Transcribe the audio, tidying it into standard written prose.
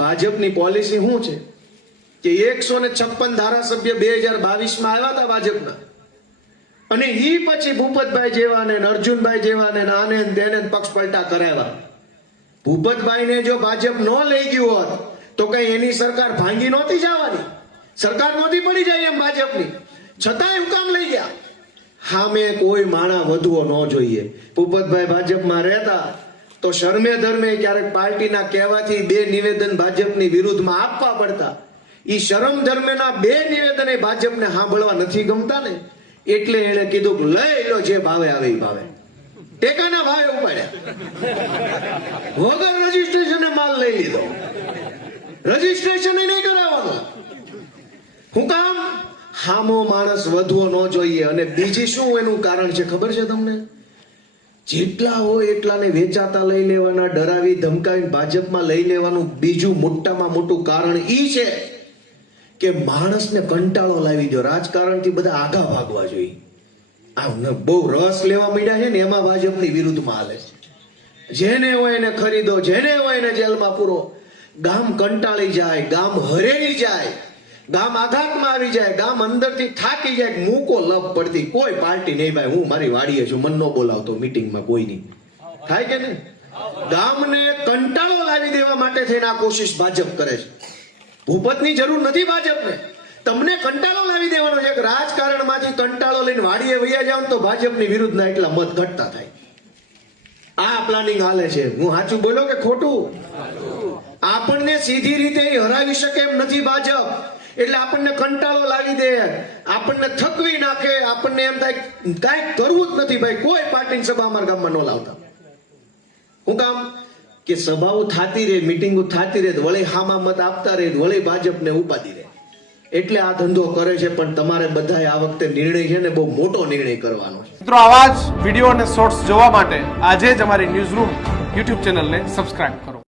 ભાજપની પોલિસી શું છે કે 156 ધારાસભ્ય 2022 માં આવ્યા હતા ભાજપના, અને ઈ પછી ભૂપતભાઈ જેવા ને અર્જુનભાઈ જેવા ને આને તેને પક્ષ પલટા કરાવ્યા. ભૂપતભાઈને જો ભાજપ ન લઈ ગયું હોત તો કઈ એની સરકાર ભાંગી નહોતી જવાની, સરકાર નહોતી પડી જાય એમ ભાજપની, છતાંય હું કામ લઈ ગયા. સામે કોઈ માણા વધવો ન જોઈએ. ભૂપતભાઈ ભાજપમાં રહેતા તો શરમે ધર્મે ક્યારેક પાર્ટીના કહેવાથી 2 નિવેદન ભાજપની વિરુદ્ધમાં આપવા પડતા. ઈ શરમ ધર્મેના 2 નિવેદન એ ભાજપને સાંભળવા નથી ગમતા ને, એટલે એને કીધું કે લઈ લો, જે ભાવે આવે એ ભાવે. ટેકાના ભાવે ઉપાડ્યા, વગર રજીસ્ટ્રેશન માલ લઈ લીધો, રજીસ્ટ્રેશન નહીં કરાવવાનું. હું કામ? હામો માણસ વધવો ન જોઈએ. અને બીજી શું એનું કારણ છે ખબર છે તમને? જેટલા હોય એટલાને વેચાતા લઈ લેવાના, ડરાવી ધમકાવી ભાજપમાં લઈ લેવાનું બીજું મોટામાં મોટું કારણ ઈ છે કે માણસને કંટાળો લાવી દો. રાજકારણથી બધા આગા ભાગવા જોઈએ. આ બહુ રસ લેવા માંડ્યા છે ને, એમાં ભાજપની વિરુદ્ધમાં હાલે છે. જેને હોય એને ખરીદો, જેને હોય એને જેલમાં પૂરો. ગામ કંટાળી જાય, ગામ હરેલી જાય, ગામ આઘાતમાં આવી જાય, ગામ અંદરથી થાકી જાય, મૂકો લપ પડતી. કોઈ પાર્ટી નહીં ભાઈ, હું મારી વાડીએ છું, મન ન બોલાવતો મીટિંગમાં કોઈ નહીં. થાય કે નહીં? ગામને કંટાળો લાવી દેવા માટે થઈને આ કોશિશ ભાજપ કરે છે. ભૂપતની જરૂર નથી ભાજપને, તમને કંટાળો લાવી દેવાનો છે. રાજકારણમાંથી કંટાળો લઈને વાડીએ વૈયા જાવ તો ભાજપની વિરુદ્ધના એટલા મત ઘટતા થાય. આ પ્લાનિંગ હાલે છે. હું સાચું બોલો કે ખોટું? આપણને સીધી રીતે હરાવી શકે એમ નથી ભાજપ, એટલે આપણને કંટાળો લાવી દે, આપણને થકવી નાખે, આપણને એમ થાય કાંઈક કરવું જ નથી. ભાઈ કોઈ પાર્ટીની સભા અમારા ગામમાં ન લાવતા. હું કામ? કે સભાઓ થાતી રહે, મીટિંગો થાતી રહે, વળી હામા મત આપતા રહે, વળી ભાજપને ઉપાડી રહે. એટલે આ ધંધો કરે છે. પણ તમારે બધાએ આ વખતે નિર્ણય છે ને બહુ મોટો નિર્ણય કરવાનો છે. મિત્રો, આવા જ વિડીયો અને શોર્ટ્સ જોવા માટે આજે જ અમારી ન્યૂઝ રૂમ યુટ્યુબ ચેનલને સબસ્ક્રાઇબ કરો.